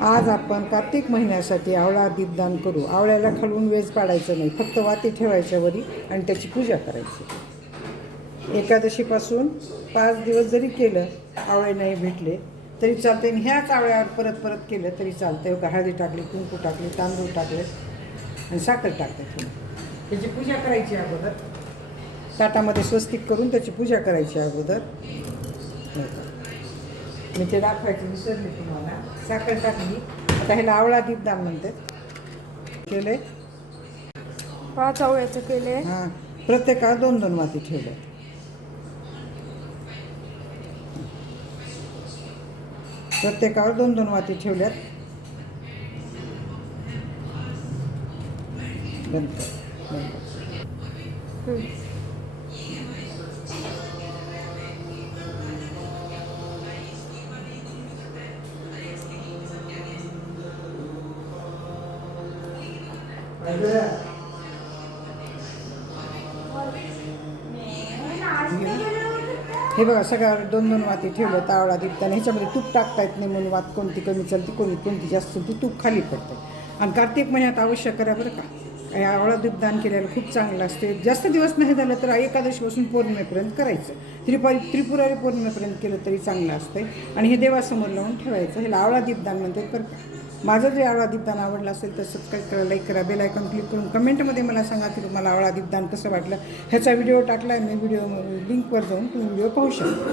आज आपण कार्तिक महिन्यासाठी आवळा दीपदान करू. आवळ्याला खालून वेज पाडायचं नाही फक्त वाती ठेवायच्या वरी आणि त्याची पूजा करायची. एकादशीपासून पाच दिवस जरी केलं आवळे नाही भेटले तरी चालते आणि ह्याच आवळ्यावर परत परत केलं तरी चालतं का हळदी टाकली कुंकू टाकली तांदूळ टाकले आणि साखर टाकते. त्याची पूजा करायची अगोदर. ताटामध्ये स्वस्तिक करून त्याची पूजा करायची अगोदर. हो मी ते दाखवायचं विसरले तुम्हाला. साखर टाकली. आता ह्याला आवळा दीपदान म्हणते केले पाच आवळ्याचं केले हां. प्रत्येकाला दोन दोन वाती ठेवले प्रत्येकावर दोन दोन वाती ठेवल्यात. बंद हे बघा सगळ्यावर दोन दोन वाती ठेवलं तावळा दीपताना ह्याच्यामध्ये तूप टाकता येत नाही म्हणून वात कोणती कमी चालते कोणी कोणती जास्त चालते तूप खाली पडते. आणि कार्तिक महिन्यात आवश्यक करा बरं का. हे आवळा दीपदान केल्याला खूप चांगलं असते. जास्त दिवस नाही झालं तर एकादशीपासून पौर्णिमेपर्यंत करायचं. त्रिपारी त्रिपुरारी पौर्णिमेपर्यंत केलं तरी चांगलं असतं आणि हे देवासमोर लावून ठेवायचं. ह्याला आवळा दीपदान म्हणतात बरं का. माझं जे आवळा दीपदान आवडलं असेल तर सबस्क्राईब करा लाईक करा बेल आयकॉन क्लिक करून कमेंटमध्ये मला सांगा की तुम्हाला आवळा दीपदान कसं वाटलं. ह्याचा व्हिडिओ टाकला आहे मी व्हिडिओ लिंकवर जाऊन तुम्ही व्हिडिओ पाहू शकता.